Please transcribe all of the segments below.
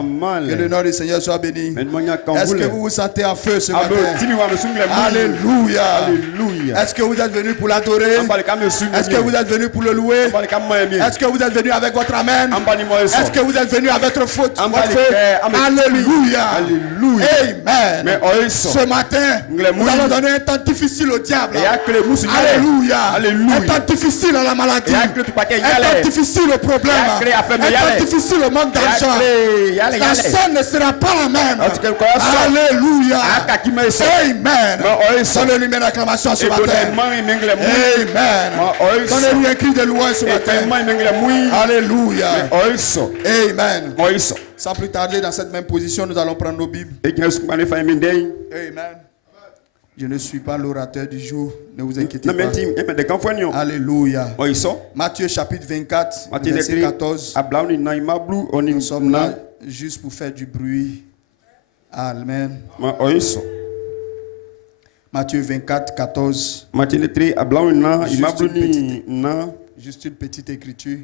Que le nom du Seigneur soit béni. Est-ce que vous vous sentez en feu ce matin? Alléluia. Alléluia. Est-ce que vous êtes venu pour l'adorer? Est-ce que vous êtes venu pour le louer? Est-ce que vous êtes venu avec votre amen? Est-ce que vous êtes venu avec votre faute? Alléluia. Alléluia. Amen. Ce matin, nous allons donner un temps difficile au diable. Alléluia. Un temps difficile à la maladie. Un temps difficile au problème. Un temps difficile au manque d'argent. La scène ne sera pas la même. Alléluia. Amen. Donnez-lui une acclamation ce matin. Amen. Donnez-lui un cri de louange ce matin. Alléluia. Amen. Sans plus tarder, dans cette même position, nous allons prendre nos Bibles. Amen. Je ne suis pas l'orateur du jour, ne vous inquiétez pas. Alléluia. Matthieu chapitre 24, verset 14. Nous sommes là juste pour faire du bruit. Amen. Matthieu 24, 14. Juste une petite écriture.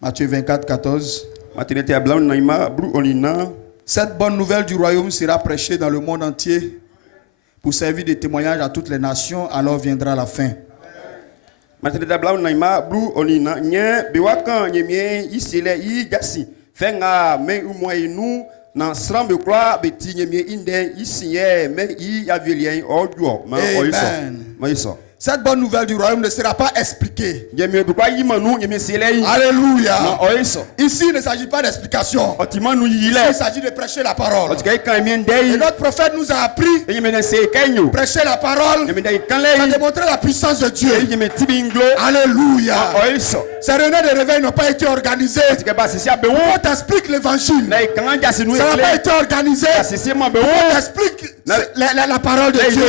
Matthieu 24, 14. Cette bonne nouvelle du royaume sera prêchée dans le monde entier pour servir de témoignage à toutes les nations, alors viendra la fin. Amen. Cette bonne nouvelle du royaume ne sera pas expliquée. Alléluia. Ici, il ne s'agit pas d'explication. Ici, il s'agit de prêcher la parole. Et notre prophète nous a appris prêcher la parole. Ça a démontré la puissance de Dieu. Alléluia. Ces réunions de réveil n'ont pas été organisées. On t'explique l'évangile. Ça n'a pas été organisé. On t'explique la parole de Dieu.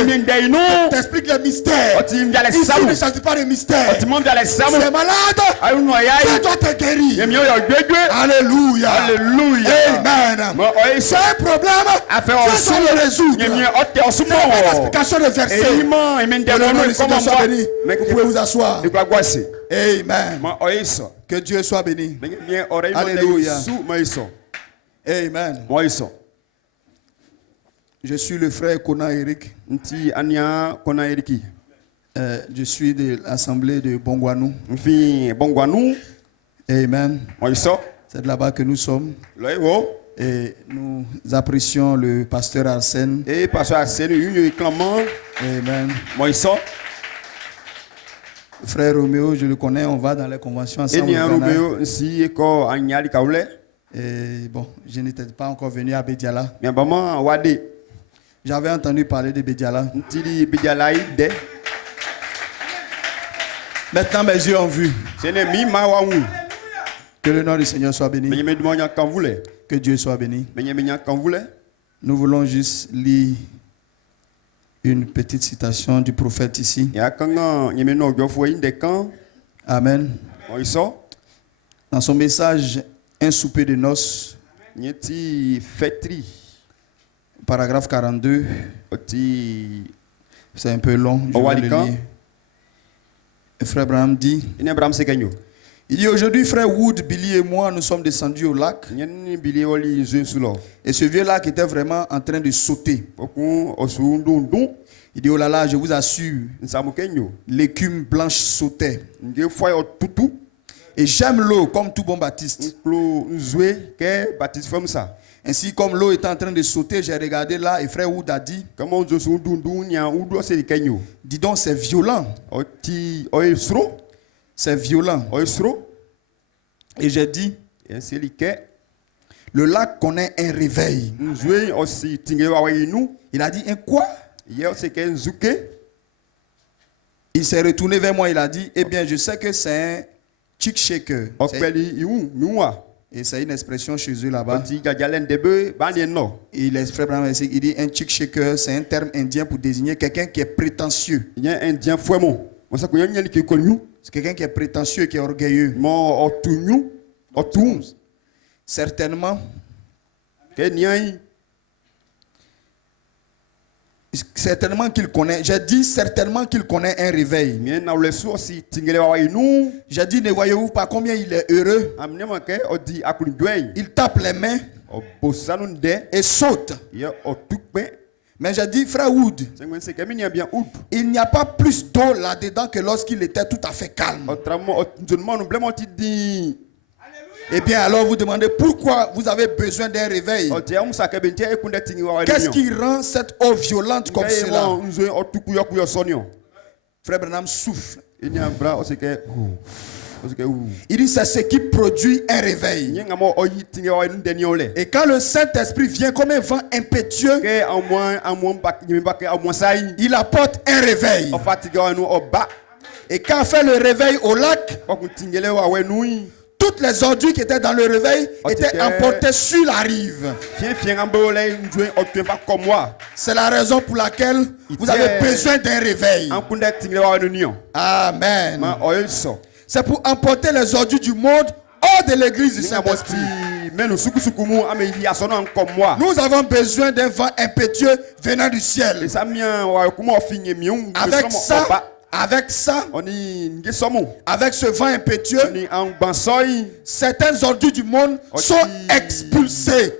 On t'explique le mystère. Ici, il ne s'agit pas de mystère. Tu es malade. Tu dois te guérir. Alléluia. Amen. C'est un problème. Tu dois le résoudre. C'est pas l'explication de verset. Que le nom du Seigneur soit béni. Vous pouvez vous asseoir. Amen. Que Dieu soit béni. Alléluia. Amen. Je suis le frère Conan Eric. Je suis de l'assemblée de Bongwanou. Amen. C'est de là-bas que nous sommes. Et nous apprécions le pasteur Arsène. Amen. Frère Roméo, je le connais, on va dans les conventions ensemble. Et bon, je n'étais pas encore venu à Bédiala. J'avais entendu parler de Bédiala. Maintenant, mes yeux ont vu. Que le nom du Seigneur soit béni. Que Dieu soit béni. Nous voulons juste lire une petite citation du prophète ici. Amen. Dans son message, un souper de noces, paragraphe 42, c'est un peu long, je vais le lire. Frère Abraham dit, il dit aujourd'hui, frère Wood, Billy et moi, nous sommes descendus au lac. Et ce vieux lac était vraiment en train de sauter. Il dit, oh là là, je vous assure, l'écume blanche sautait. Et j'aime l'eau comme tout bon baptiste. Ainsi, comme l'eau était en train de sauter, j'ai regardé là et frère Wood a dit, dis donc, c'est violent. C'est violent. Et j'ai dit, le lac connaît un réveil. Il a dit, un quoi? Il s'est retourné vers moi, il a dit, eh bien, je sais que c'est un chick shaker. Et c'est une expression chez eux là-bas. Et il dit un chick shaker, c'est un terme indien pour désigner quelqu'un qui est prétentieux. C'est quelqu'un qui est prétentieux et qui est orgueilleux. Certainement, Certainement qu'il connaît. J'ai dit certainement qu'il connaît un réveil. J'ai dit, ne voyez-vous pas combien il est heureux? Il tape les mains et saute. Mais j'ai dit, frère Wood, il n'y a pas plus d'eau là-dedans que lorsqu'il était tout à fait calme. Eh bien, alors vous demandez pourquoi vous avez besoin d'un réveil. Qu'est-ce qui rend cette eau violente comme cela? Frère Branham souffle. Il dit c'est ce qui produit un réveil. Et quand le Saint-Esprit vient comme un vent impétueux, il apporte un réveil. Et quand on fait le réveil au lac, toutes les ordures qui étaient dans le réveil étaient emportées sur la rive. C'est la raison pour laquelle vous avez besoin d'un réveil. Amen. C'est pour emporter les ordures du monde hors de l'église du Saint-Esprit. Nous avons besoin d'un vent impétueux venant du ciel. Avec ça, avec ce vent impétueux, certaines ordures du monde sont expulsées.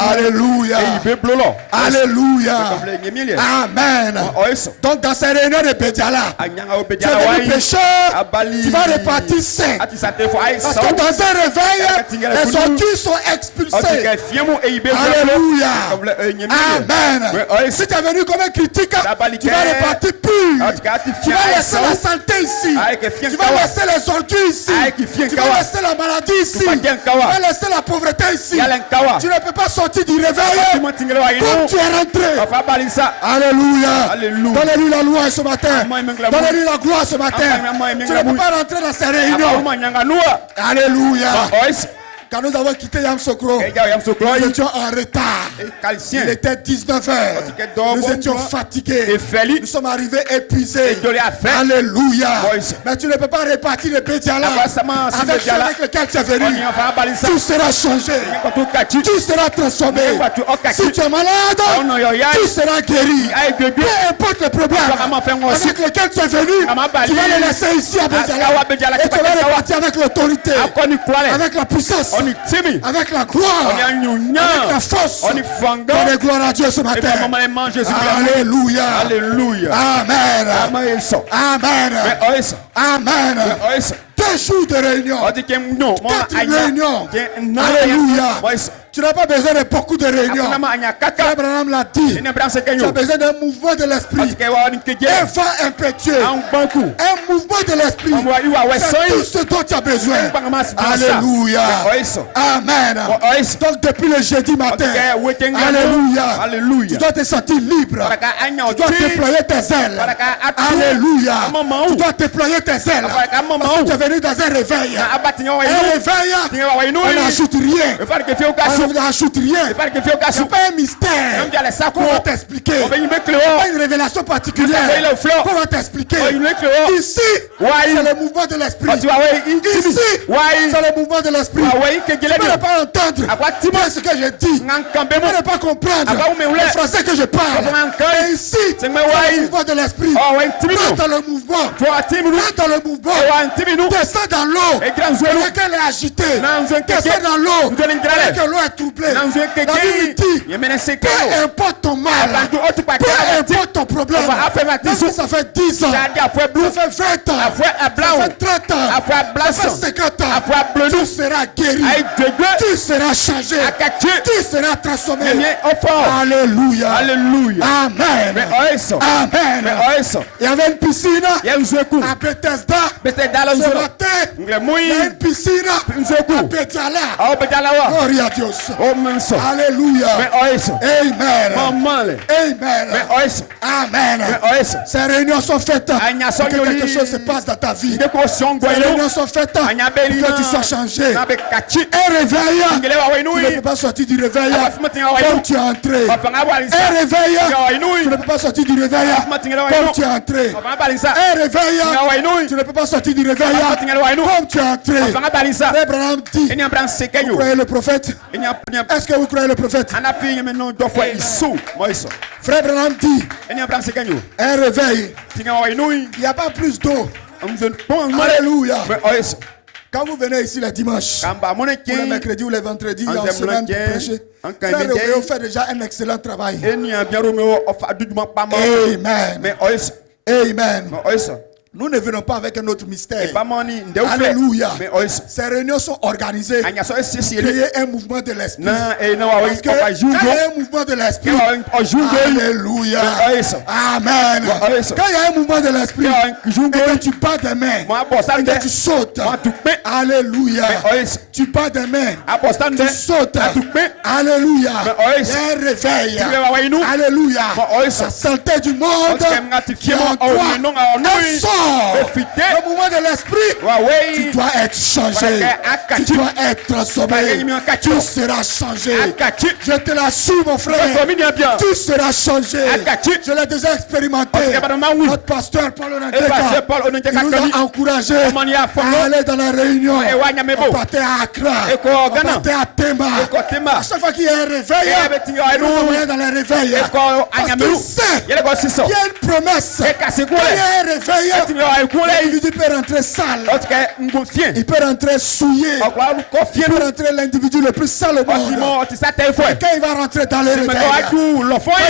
Alléluia. Alléluia. Amen. Donc dans ces réunions de Bédiala, tu es venu pécheur, tu vas repartir saint. Parce que dans un réveil, les ordures sont expulsées. Alléluia. Amen. Si tu es venu comme un critique, tu vas repartir pur. Tu vas laisser la santé ici. Tu vas laisser les ordures ici. Tu vas laisser la maladie ici. Tu vas laisser la pauvreté ici. Tu ne peux pas sortir du réveil comme tu es rentré. Alléluia. Donnez-lui la loi ce matin. Donnez-lui la gloire ce matin. Tu ne peux pas rentrer dans ces réunions. Alléluia. Quand nous avons quitté Yamsokro, nous étions en retard. Il était 19h. Nous étions fatigués. Nous sommes arrivés épuisés. Alléluia. Mais tu ne peux pas répartir le Bédiala avec ceux avec lesquels tu es venu. Tout sera changé. Tout sera transformé. Si tu es malade, tu seras guéri. Peu importe le problème avec lequel tu es venu, tu vas le laisser ici à Bédiala. Et tu vas repartir avec l'autorité, avec la puissance, avec la gloire, avec la force. Donnez gloire à Dieu ce matin. Alléluia. Amen. Amen. Amen. 2 jours de réunion. 4 réunions. Alléluia. Tu n'as pas besoin de beaucoup de réunions. Abraham l'a dit. Tu as besoin d'un mouvement de l'esprit. Un vent impétueux. Un mouvement de l'esprit. C'est tout ce dont tu as besoin. Alléluia. Amen. Donc depuis le jeudi matin, alléluia, tu dois te sentir libre. Tu dois déployer tes ailes. Alléluia. Tu dois déployer tes ailes. Parce que tu es venu dans un réveil. Un réveil, on n'ajoute rien. On n'ajoute rien. C'est pas un mystère. On va t'expliquer. Pas une révélation particulière. On va t'expliquer. Ici, c'est le mouvement de l'esprit. Ici, c'est le mouvement de l'esprit. Tu ne peux pas entendre ce que je dis. Tu ne peux pas comprendre le français que je parle. Et ici, c'est le mouvement de l'esprit. Rentre dans le mouvement. Rentre dans le mouvement. Descends dans l'eau. Lequel est agité. Descends dans l'eau. Que l'eau est troublée. Dans l'unité. Peu importe ton mal. Peu importe ton problème. Même si ça fait 10 ans. Ça fait 20 ans. Ça fait 30 ans. Ça fait 50 ans. Tu seras guéri. Tu seras changé. Tu seras transformé. Alléluia. Amen. Amen. Il y avait une piscine à Bethesda. Ce matin, il y a une piscine à Bédiala. Gloire à Dieu. Alléluia. Amen. Amen. Ces réunions sont faites pour que quelque chose se passe dans ta vie. Ces réunions sont faites pour que tu sois changé. Un réveil, tu ne peux pas sortir du réveil comme tu es entré. Un réveil, tu ne peux pas sortir du réveil comme tu es entré. Un réveil, tu ne peux pas sortir du réveil comme tu es entré. Abraham dit, vous croyez le prophète? Est-ce que vous croyez le prophète? Frère Branham dit un réveil. Il n'y a pas plus d'eau. Alléluia. Quand vous venez ici le dimanche, ou le mercredi ou le vendredi, en semaine pour prêcher, Frère Roméo fait déjà un excellent travail. Amen. Amen. Nous ne venons pas avec un autre mystère. Alléluia. Ces réunions sont organisées pour créer un mouvement de l'esprit. Parce que quand il y a un mouvement de l'esprit, alléluia. Amen. Quand il y a un mouvement de l'esprit, et que tu bats des mains, et que tu sautes, alléluia. Tu bats des mains, tu sautes, alléluia. Il y a un réveil, alléluia. La santé du monde qui en toi, elle sort. Le mouvement de l'esprit, tu dois être changé, tu dois être transformé, tu seras changé. Je te l'assure, mon frère, tu seras changé. Je l'ai déjà expérimenté. Notre pasteur Paul Onanteka, il nous a encouragé à aller dans la réunion. On partait à Accra, on partait à Temba. À chaque fois qu'il y a un réveil, nous envoyons dans le réveil. Parce qu'il sait qu'il y a une promesse. Quand il y a un réveil, l'individu peut rentrer sale. Il peut rentrer souillé. Il peut rentrer l'individu le plus sale au monde. Et quand il va rentrer dans le réveil, quand il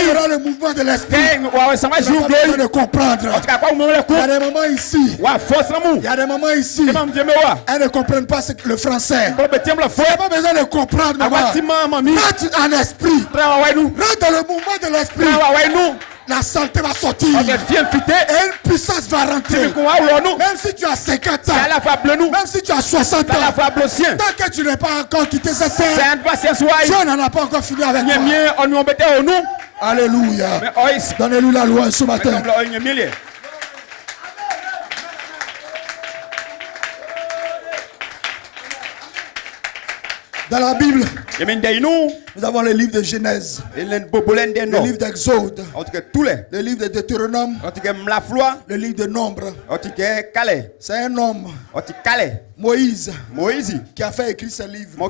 y aura le mouvement de l'esprit, il va pas besoin de comprendre. Il y a des moments ici. Il y a des moments ici. Elles ne comprennent pas le français. Il n'y a pas besoin de comprendre. Rentre en esprit. Rentre dans le mouvement de l'esprit. La santé va sortir. Et une puissance va rentrer. Même si tu as 50 ans. Même si tu as 60 ans. Tant que tu n'es pas encore quitté cette terre, Dieu n'en a pas encore fini avec toi. Alléluia. Donnez-lui la louange ce matin. Dans la Bible, nous avons le livre de Genèse, le livre d'Exode, le livre de Deutéronome, le livre de Nombre. C'est un homme, Moïse, qui a fait écrire ce livre.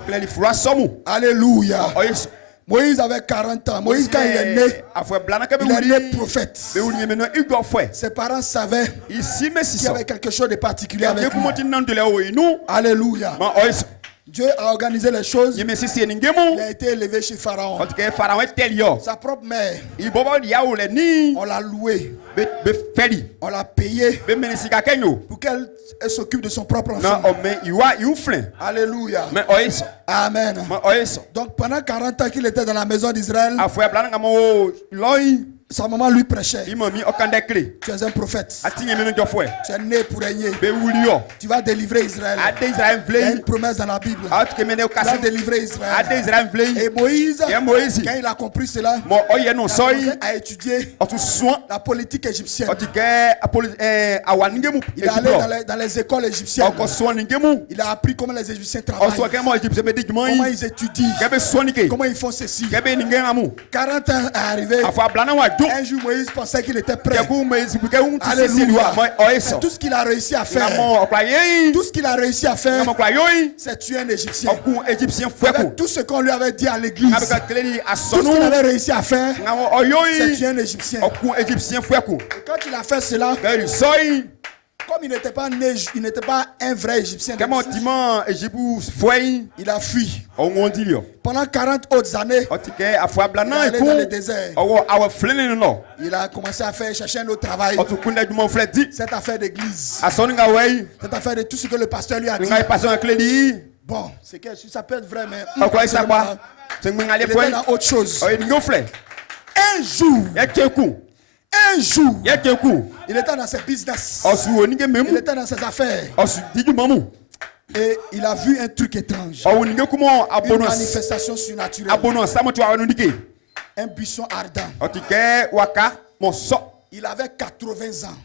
Alléluia. Moïse avait 40 ans. Moïse, quand il est né prophète. Ses parents savaient qu'il y avait quelque chose de particulier avec lui. Alléluia. Dieu a organisé les choses. Il a été élevé chez Pharaon. Sa propre mère, on l'a loué. On l'a payé pour qu'elle s'occupe de son propre enfant. Alléluia. Amen. Donc pendant 40 ans qu'il était dans la maison d'Israël, sa maman lui prêchait. Tu es un prophète. Tu es né pour régner. Tu vas délivrer Israël. Il y a une promesse dans la Bible. Tu vas délivrer Israël. Et Moïse, quand il a compris cela, il a étudié la politique égyptienne. Il est allé dans les écoles égyptiennes. Il a appris comment les Égyptiens travaillent. Comment ils étudient. Comment ils font ceci. 40 ans est arrivé. Un jour, Moïse pensait qu'il était prêt. Alléluia. C'est tout ce qu'il a réussi à faire. Tout ce qu'il a réussi à faire, c'est tuer un Égyptien. Avec tout ce qu'on lui avait dit à l'église, tout ce qu'il avait réussi à faire, c'est tuer un Égyptien. Et quand il a fait cela, comme il n'était pas né, il n'était pas un vrai Égyptien, il a fui. Pendant 40 autres années, il est allé dans le désert. Il a commencé à chercher un autre travail. Cette affaire d'église, cette affaire de tout ce que le pasteur lui a dit. Bon, c'est que ça peut être vrai, mais il était dans autre chose. Un jour, il était dans ses business. Il était dans ses affaires. Et il a vu un truc étrange. Une manifestation surnaturelle. Un buisson ardent. Il avait 80 ans.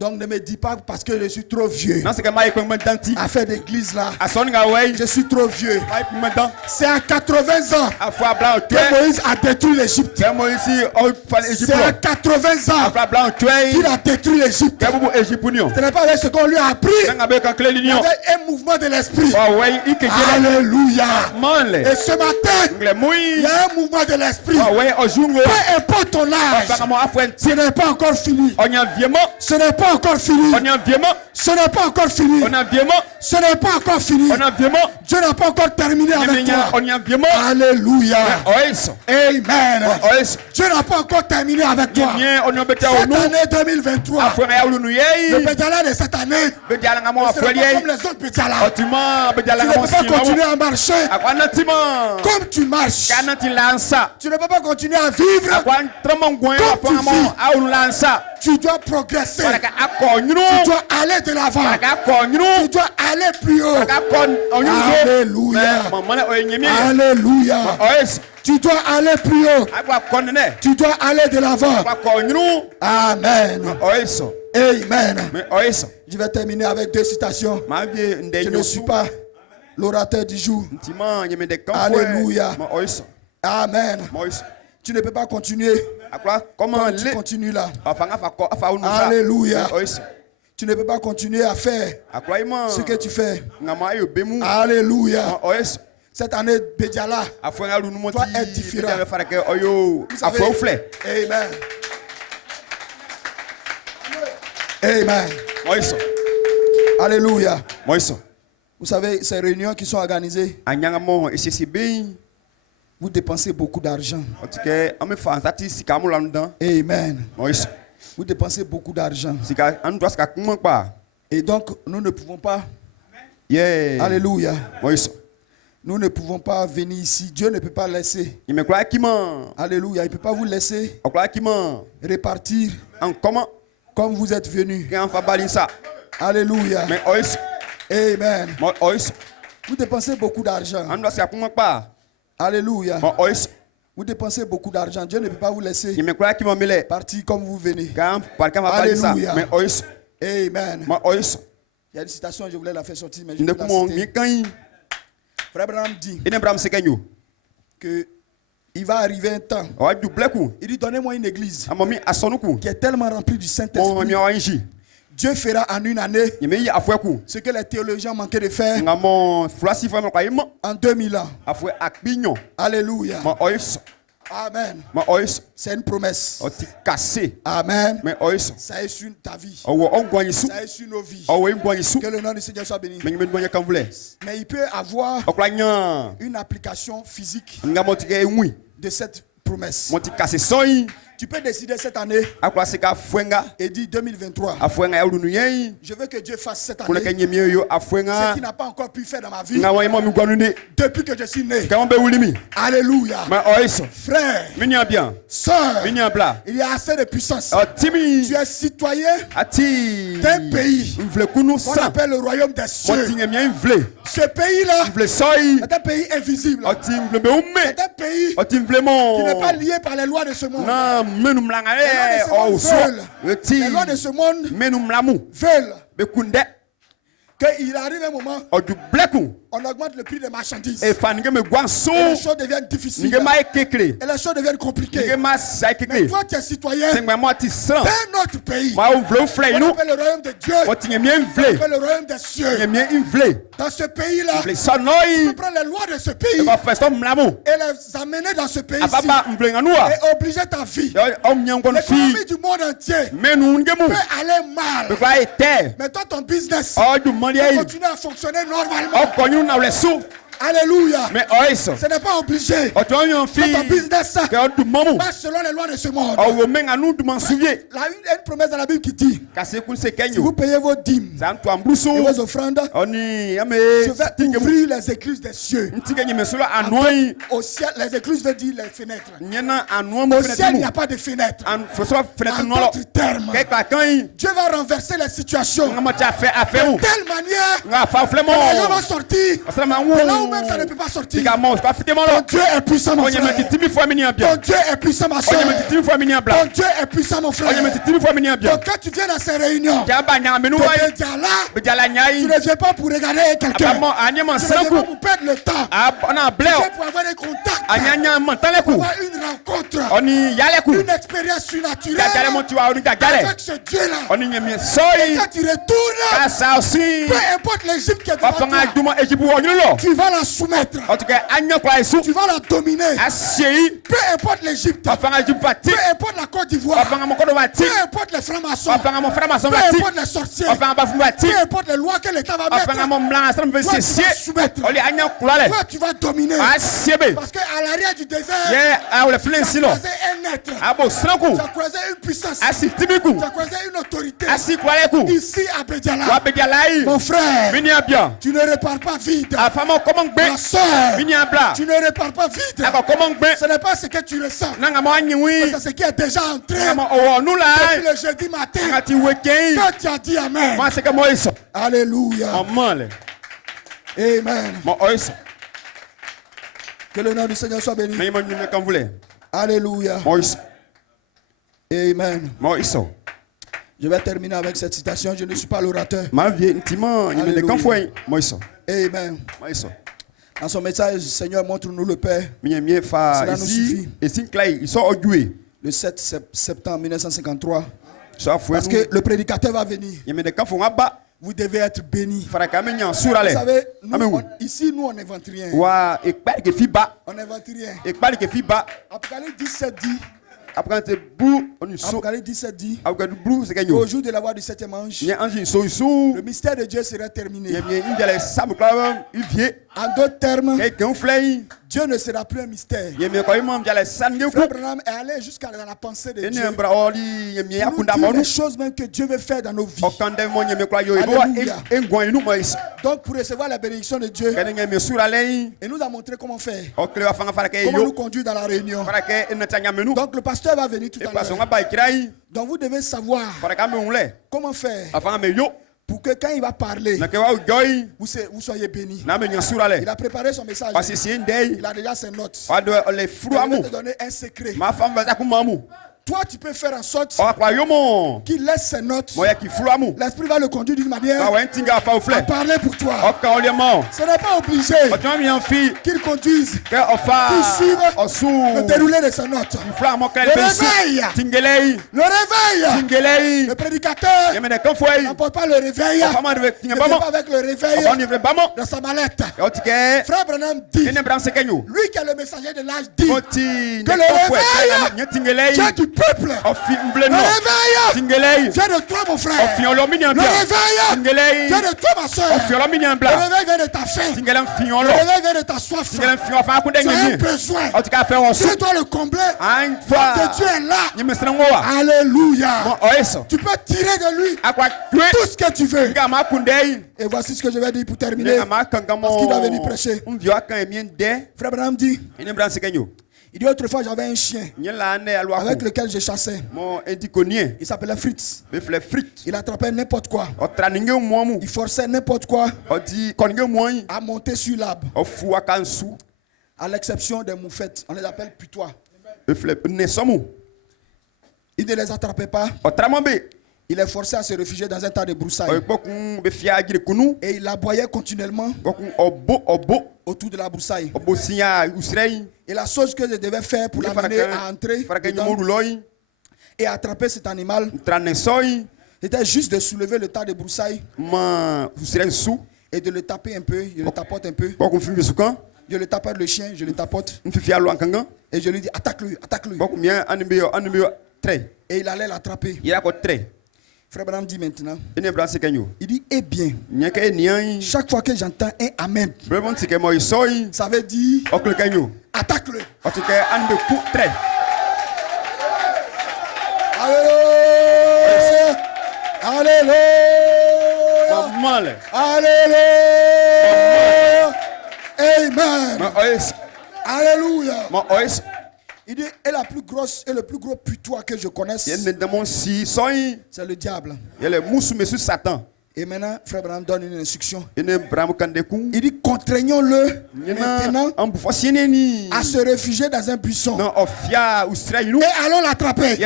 Donc ne me dis pas parce que je suis trop vieux. À faire d'église là. Je suis trop vieux. C'est à 80 ans que Moïse a détruit l'Égypte. C'est à 80 ans qu'il a détruit l'Égypte. Ce n'est pas avec ce qu'on lui a appris. Il y avait un mouvement de l'esprit. Alléluia. Et ce matin, il y a un mouvement de l'esprit. Peu importe ton âge, ce n'est pas encore fini. Ce n'est pas encore fini. Ce n'est pas encore fini. Ce n'est pas encore fini. Dieu n'a pas encore terminé avec toi. Alléluia. Amen. Dieu n'a pas encore terminé avec toi. Cette année 2023, le pédala de cette année, ce n'est pas comme les autres pédalas. Tu ne peux pas continuer à marcher comme tu marches. Tu ne peux pas continuer à vivre comme tu vis. Tu dois progresser. Tu dois aller de l'avant. Tu dois aller plus haut. Alléluia. Alléluia. Tu dois aller plus haut. Tu dois aller de l'avant. Amen. Amen. Je vais terminer avec 2 citations. Je ne suis pas l'orateur du jour. Alléluia. Amen. Tu ne peux pas continuer. Comment tu continues là? Alléluia. Tu ne peux pas continuer à faire ce que tu fais. Alléluia. Cette année, Bédiala doit être différent. Amen. Amen. Alléluia. Vous savez, ces réunions qui sont organisées, vous dépensez beaucoup d'argent. Amen. Vous dépensez beaucoup d'argent. Et donc, nous ne pouvons pas. Alléluia. Nous ne pouvons pas venir ici. Dieu ne peut pas laisser. Alléluia. Il ne peut pas vous laisser repartir comme vous êtes venus. Alléluia. Amen. Vous dépensez beaucoup d'argent. Alléluia. Vous dépensez beaucoup d'argent. Dieu ne peut pas vous laisser partir comme vous venez. Alléluia. Amen. Il y a une citation, je voulais la faire sortir, mais je vais la citer. Frère Branham dit que il va arriver un temps. Il dit, donnez-moi une église qui est tellement remplie du Saint-Esprit. Dieu fera en une année ce que les théologiens manquaient de faire en 2000 ans. Alléluia. Amen. C'est une promesse. Amen. Ça est sur ta vie. Ça est sur nos vies. Que le nom du Seigneur soit béni. Mais il peut avoir une application physique de cette promesse. Tu peux décider cette année et dire 2023. Je veux que Dieu fasse cette année ce qu'il n'a pas encore pu faire dans ma vie depuis que je suis né. Alléluia. Frère, soeur, il y a assez de puissance. Tu es citoyen d'un pays qu'on appelle le royaume des cieux. Ce pays-là est un pays invisible. C'est un pays qui n'est pas lié par les lois de ce monde. Les lois de ce monde veulent qu'il arrive un moment, on augmente le prix des marchandises. Et les choses deviennent difficiles. Et les choses deviennent compliquées. Mais toi, tu es citoyen d'un autre pays. On appelle le royaume de Dieu. On appelle le royaume des cieux. Dans ce pays-là, tu peux prendre les lois de ce pays et les amener dans ce pays-ci et obliger ta vie. L'économie du monde entier peut aller mal. Mais toi, ton business peut continuer à fonctionner normalement. Alléluia. Ce n'est pas obligé. Quand ton business marche selon les lois de ce monde. Il y a une promesse dans la Bible qui dit, si vous payez vos dîmes et vos offrandes, je vais ouvrir les écluses des cieux. Au ciel, les écluses veut dire les fenêtres. Au ciel, il n'y a pas de fenêtres. En d'autres termes, Dieu va renverser les situations de telle manière que les gens vont sortir De là où même ça ne peut pas sortir. Ton Dieu est puissant, mon frère. Ton Dieu est puissant, ma soeur. Ton Dieu est puissant, mon frère. Donc quand tu viens dans ces réunions, tu ne viens pas pour regarder quelqu'un. Tu ne viens pas pour perdre le temps. Tu viens pour avoir des contacts. Pour avoir une rencontre. Une expérience surnaturelle avec ce Dieu-là. Et quand tu retournes, peu importe l'Égypte qui est devant toi, tu vas la soumettre. Tu vas la dominer. Peu importe l'Égypte. Peu importe la Côte d'Ivoire. Peu importe les francs-maçons. Peu importe les sorciers. Peu importe les lois que l'État va mettre. Toi, tu vas soumettre. Toi, tu vas dominer. Parce qu'à l'arrière du désert, tu as croisé un être. Tu as croisé une puissance. Tu as croisé une autorité. Ici à Bédiala. Mon frère, tu ne repars pas vide. Ma soeur, tu ne repars pas vide. Ce n'est pas ce que tu ressens, mais c'est ce qui est déjà entré depuis le jeudi matin. Quand tu as dit Amen. Alléluia. Amen. Que le nom du Seigneur soit béni. Alléluia. Amen. Je vais terminer avec cette citation. Je ne suis pas l'orateur. Amen. Dans son message, Seigneur, montre-nous le Père. Cela nous suffit. Le 7 septembre 1953. Parce que le prédicateur va venir. Vous devez être bénis. Vous savez, ici, nous, on n'invente rien. On n'invente rien. Apocalypse 17 dit. Apocalypse 17 dit au jour de la voix du 7e ange, le mystère de Dieu sera terminé. En d'autres termes, Dieu ne sera plus un mystère. Frère Branham est allé jusqu'à la pensée de Dieu. Pour nous dire les choses même que Dieu veut faire dans nos vies. Alléluia. Donc pour recevoir la bénédiction de Dieu, il nous a montré comment faire. Comment nous conduire dans la réunion. Donc le pasteur va venir tout à l'heure. Donc vous devez savoir comment faire pour que quand il va parler, vous soyez bénis. Il a préparé son message. Il a déjà ses notes. Il va te donner un secret. Toi, tu peux faire en sorte qu'il laisse ses notes. L'esprit va le conduire d'une manière à parler pour toi. Ce n'est pas obligé qu'il conduise, qu'il suive le déroulé de ses notes. Le réveil. Le prédicateur n'apporte pas le réveil. Ne vient pas avec le réveil dans sa mallette. Frère Branham dit, lui qui est le messager de l'âge dit que le réveil vient du peuple. Le réveil vient de toi, mon frère. Le réveil vient de toi, ma soeur. Le réveil vient de ta faim. Le réveil vient de ta soif. Tu as un besoin. Tu dois le combler. Que Dieu est là. Alléluia. Tu peux tirer de lui tout ce que tu veux. Et voici ce que je vais dire pour terminer. Parce qu'il doit venir prêcher. Frère Branham dit, il dit autrefois j'avais un chien avec lequel je chassais. Il s'appelait Fritz. Il attrapait n'importe quoi. Il forçait n'importe quoi à monter sur l'arbre. À l'exception des moufettes. On les appelle putois. Il ne les attrapait pas. Il est forcé à se réfugier dans un tas de broussailles. Et il aboyait continuellement autour de la broussaille. Et la chose que je devais faire pour l'amener à entrer et attraper cet animal, c'était juste de soulever le tas de broussailles et de le taper un peu. Je le tapote un peu. Je le tapote le chien, je le tapote. Et je lui dis attaque-le, attaque-le. Et il allait l'attraper. Frère Branham dit maintenant, il dit, eh bien, chaque fois que j'entends un Amen, ça veut dire, attaque-le. Alléluia. Alléluia. Alléluia. Amen. Alléluia. Il dit, et la plus grosse et le plus gros putois que je connaisse, c'est le diable. Et maintenant, Frère Branham donne une instruction. Il dit contraignons-le maintenant à se réfugier dans un buisson. Et allons l'attraper.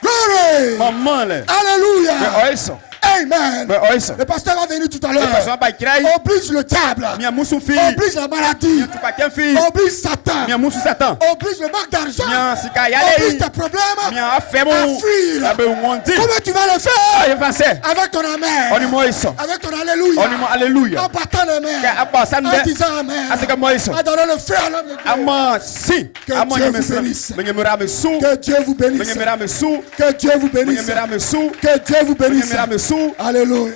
Glory! Alléluia! Amen. Le pasteur va venir tout à l'heure. Oblige le diable. Oblige la maladie. Oblige Satan. Oblige le manque d'argent. Oblige tes problèmes à fuir. Comment tu vas le faire? Avec ton amen. Avec ton alléluia. En battant les mains. En disant amen. En donnant le feu à l'homme de Dieu. Que Dieu vous bénisse. Que Dieu vous bénisse. Que Dieu vous bénisse. Que Dieu vous bénisse. Alléluia.